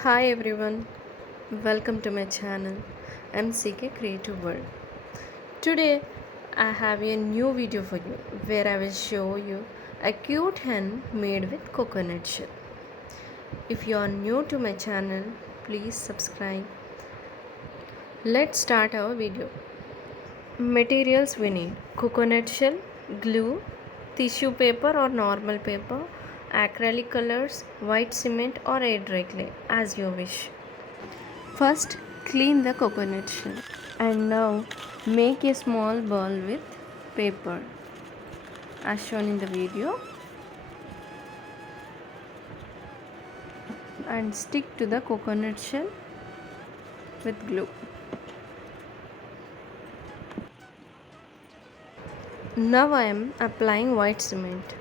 Hi everyone, welcome to my channel MCK Creative World. Today I have a new video for you where I will show you a cute hen made with coconut shell. If you are new to my channel, please subscribe. Let's start our video. Materials we need: coconut shell, glue, tissue paper or normal paper, acrylic colors, white cement or air dry clay as you wish. First, clean the coconut shell and now make a small ball with paper as shown in the video and stick to the coconut shell with glue. Now I am applying white cement.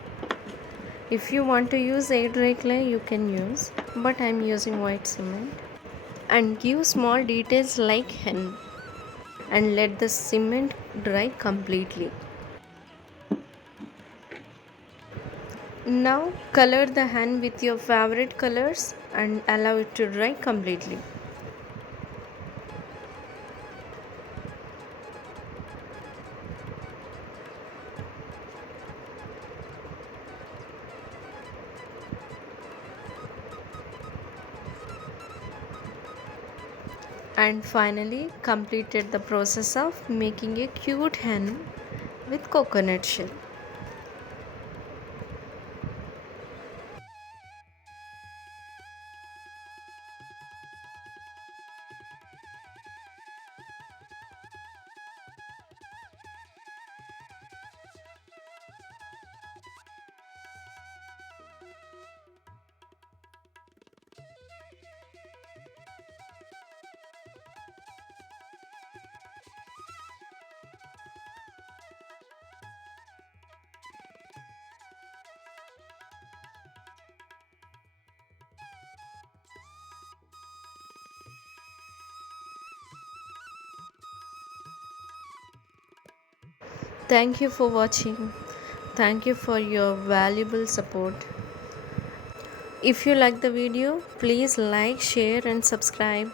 If you want to use air dry clay, you can use, but I am using white cement. And give small details like hen and let the cement dry completely. Now color the hen with your favorite colors and allow it to dry completely. And finally completed the process of making a cute hen with coconut shell. Thank you for watching. Thank you for your valuable support. If you like the video, please like, share and subscribe.